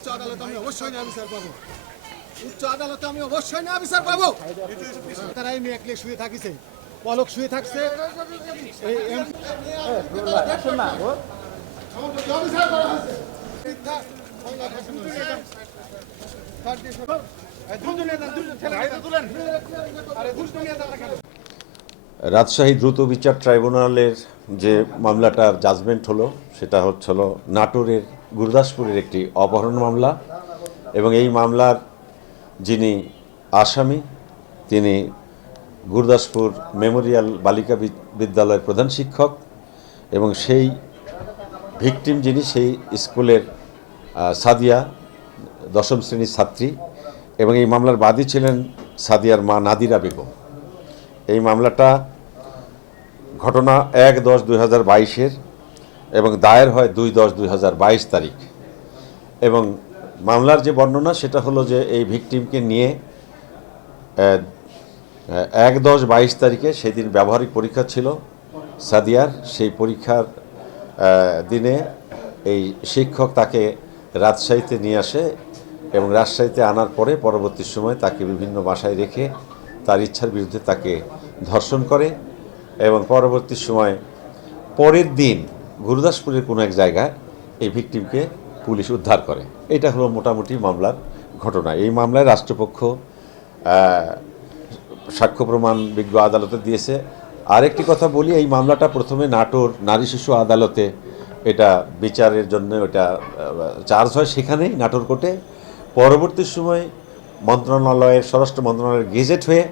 উচ্চ আদালতে আমি অবশ্যই না বিচার পাবো। উচ্চ আদালতে আমি অবশ্যই না বিচার পাবো। তারাই মেয়ে একলে শুয়ে থাকিছে, পলক শুয়ে থাকছে। রাজশাহী দ্রুত বিচার ট্রাইব্যুনালের যে মামলাটার জাজমেন্ট হলো সেটা হচ্ছিল নাটোরের গুরদাসপুরের একটি অপহরণ মামলা এবং এই মামলার যিনি আসামি তিনি গুরদাসপুর মেমোরিয়াল বালিকা বিদ্যালয়ের প্রধান শিক্ষক এবং সেই ভিকটিম যিনি সেই স্কুলের সাদিয়া দশম শ্রেণীর ছাত্রী এবং এই মামলার বাদী ছিলেন সাদিয়ার মা নাদিরা বেগম। এই মামলাটা ঘটনা 1-10-2022 এবং দায়ের হয় 2-10-2022 তারিখ এবং মামলার যে বর্ণনা সেটা হলো যে এই ভিকটিমকে নিয়ে 1-10-22 তারিখে সেদিন ব্যবহারিক পরীক্ষা ছিল সাদিয়ার। সেই পরীক্ষার দিনে এই শিক্ষক তাকে রাজশাহীতে নিয়ে আসে এবং রাজশাহীতে আনার পরে পরবর্তী সময় তাকে বিভিন্ন বাসায় রেখে তার ইচ্ছার বিরুদ্ধে তাকে ধর্ষণ করে এবং পরবর্তী সময় পরের দিন গুরদাসপুরের কোনো এক জায়গায় এই ভিকটিমকে পুলিশ উদ্ধার করে। এটা হলো মোটামুটি মামলার ঘটনা। এই মামলায় রাষ্ট্রপক্ষ সাক্ষ্য প্রমাণ বিজ্ঞ আদালতে দিয়েছে। আরেকটি কথা বলি, এই মামলাটা প্রথমে নাটোর নারী শিশু আদালতে এটা বিচারের জন্য এটা চার্জ হয় সেখানেই নাটোর কোর্টে। পরবর্তী সময় মন্ত্রণালয়ের স্বরাষ্ট্র মন্ত্রণালয়ের গেজেট হয়ে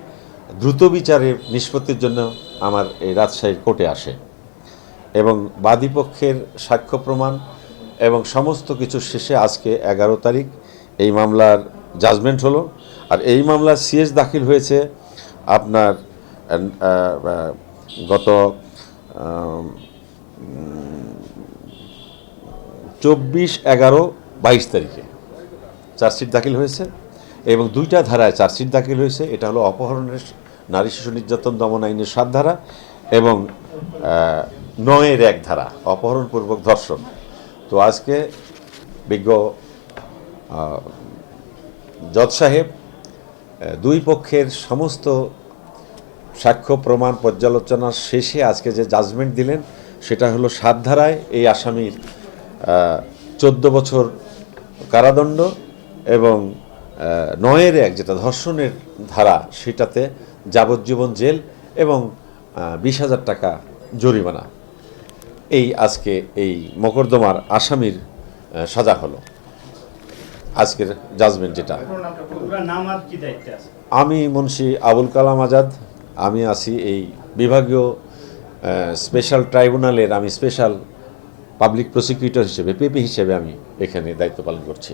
দ্রুত বিচারে নিষ্পত্তির জন্য আমার এই রাজশাহীর কোর্টে আসে এবং বাদীপক্ষের সাক্ষ্য প্রমাণ এবং সমস্ত কিছু শেষে আজকে 11 তারিখ এই মামলার জাজমেন্ট হলো। আর এই মামলার সিএস দাখিল হয়েছে আপনার গত 24-11-22 তারিখে চার্জশিট দাখিল হয়েছে এবং 2টা ধারায় চার্জশিট দাখিল হয়েছে। এটা হলো অপহরণের নারী শিশু নির্যাতন দমন আইনের 7 ধারা এবং 9-1 ধারা অপহরণপূর্বক ধর্ষণ। তো আজকে বিজ্ঞ জজ সাহেব দুই পক্ষের সমস্ত সাক্ষ্য প্রমাণ পর্যালোচনার শেষে আজকে যে জাজমেন্ট দিলেন সেটা হলো 7 ধারায় এই আসামির 14 বছর কারাদণ্ড এবং 9-1 যেটা ধর্ষণের ধারা সেটাতে যাবজ্জীবন জেল এবং 20,000 টাকা জরিমানা। এই আজকে এই মোকদ্দমার আসামির সাজা হলো আজকের জাজমেন্ট যেটা। আমি মুন্সি আবুল কালাম আজাদ, আমি আছি এই বিভাগীয় স্পেশাল ট্রাইব্যুনালের, আমি স্পেশাল পাবলিক প্রসিকিউটর হিসেবে পিপি হিসেবে আমি এখানে দায়িত্ব পালন করছি।